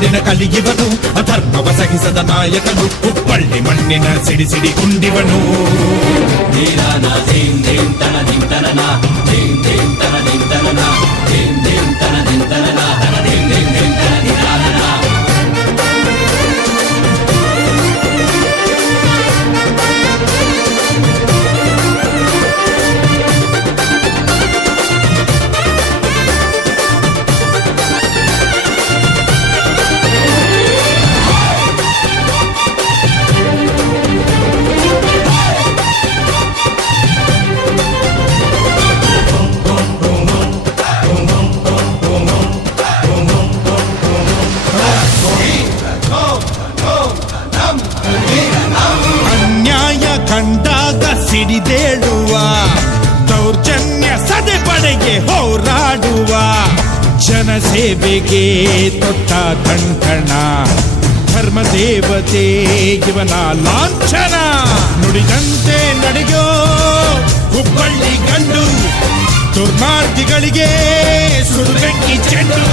ನಾಡಿನ ಕಲಿಯುವನು ಅಧರ್ಮವ ಸಹಿಸದ ನಾಯಕನು ಹುಬ್ಬಳ್ಳಿ ಮಣ್ಣಿನ ಸಿಡಿ ಗುಂಡಿವನು ಕಂಡಾಗ ಸಿಡಿದೇಳುವ ದೌರ್ಜನ್ಯ ಸದೆಪಡೆಗೆ ಹೋರಾಡುವ ಜನಸೇವೆಗೆ ತೊಟ್ಟ ಕಂಕಣ ಧರ್ಮ ದೇವತೆ ಇವನ ಲಾಂಛನ ನುಡಿದಂತೆ ನಡೆಯೋ ಹುಬ್ಬಳ್ಳಿ ಗಂಡು ದುರ್ಮಾರ್ಗಿಗಳಿಗೆ ಸುಡುಗಟ್ಟಿ ಚೆಂಡು